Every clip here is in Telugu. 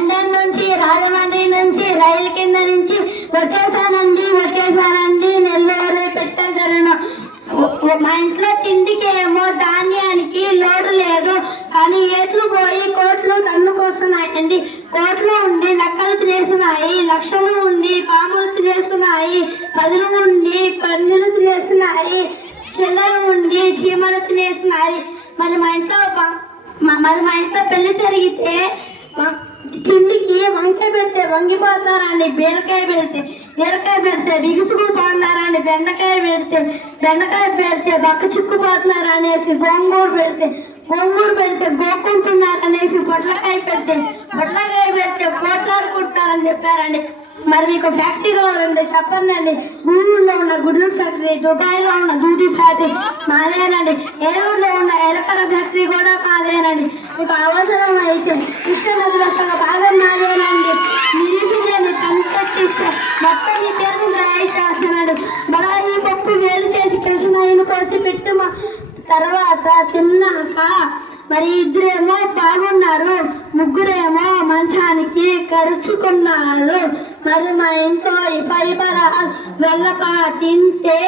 లండన్ నుంచి, రాజమండ్రి నుంచి, రైలు కింద నుంచి వచ్చేసానండి. నెల్లూరు పెట్టగలను. మా ఇంట్లో తిండికి ఏమో ధాన్యానికి లోటు లేదు, కానీ ఏట్లు పోయి కోట్లు తన్నుకొస్తున్నాయండి. కోట్లు ఉండి లెక్కలు తినేస్తున్నాయి, లక్షలు ఉండి పాములు తినేస్తున్నాయి, పదులు ఉండి పందులు తినేస్తున్నాయి, చిల్లలు ఉండి చీమలు తినేస్తున్నాయి. మరి మా ఇంట్లో పెళ్లి జరిగితే తిండికి వంకాయ పెడితే వంగిపోతారండి, బీరకాయ పెడితే బిగుసుకుపోతున్నారండి, బెండకాయ పెడితే బక్క చిక్కుపోతున్నారు అనేసి గోంగూర పెడితే గోక్కుంటున్నారు అనేసి పొట్లకాయ పెడితే పోట్లాడుకుంటారని చెప్పారండి. మరి మీకు ఫ్యాక్టరీ కావాలండి చెప్పండి. గూడూరులో ఉన్న గుడ్ల ఫ్యాక్టరీ, దుబాయ్లో ఉన్న డ్యూటీ ఫ్యాక్టరీ మాదేనండి, ఏలూరులో ఉన్న ఎలకల ఫ్యాక్టరీ కూడా మాదేనండి. మీకు అవసరం అయితే కృష్ణనదిలో భాగం మాదేనండి. నిలిపిదేని కనిపెట్టిస్తే మొత్తం మీ పేరు రాయిస్తాడు. బడాయి పప్పు వేలు చేసి కృష్ణాయిని కోసి పెట్టు తర్వాత తిన్నాక మరి ఇద్దరేమో బాగున్నారు, ముగ్గురేమో మంచానికి ఖర్చుకున్నారు. మరి మా ఇంట్లో పైపరాలు వెళ్ళపా తింటే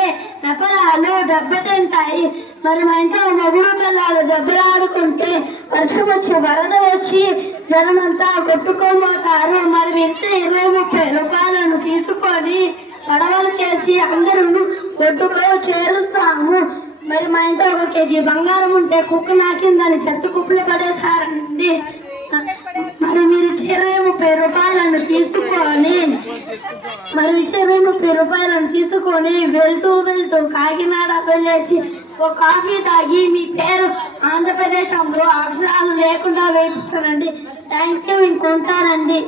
నపరాలు దెబ్బతింటాయి. మరి మా ఇంట్లో మగుడు పిల్లలు దెబ్బలాడుకుంటే వర్షం వచ్చి వరద వచ్చి జనమంతా కొట్టుకోబోతారు. మరి ఇంత 20-30 రూపాయలను తీసుకొని పడవలు చేసి అందరూ కొట్టుకో చేరుస్తాము. మరి మా ఇంట్లో 1 కేజీ బంగారం ఉంటే కుక్క నాకిందని చెత్త కుక్కలు పడేసారండి. మరి మీరు 20-30 రూపాయలను తీసుకొని వెళ్తూ కాకినాడ వెళ్ళేసి ఒక కాఫీ తాగి మీ పేరు ఆంధ్రప్రదేశ్లో అక్షరాలు లేకుండా వేపిస్తానండి. Thank you. ఇంకొంటానండి.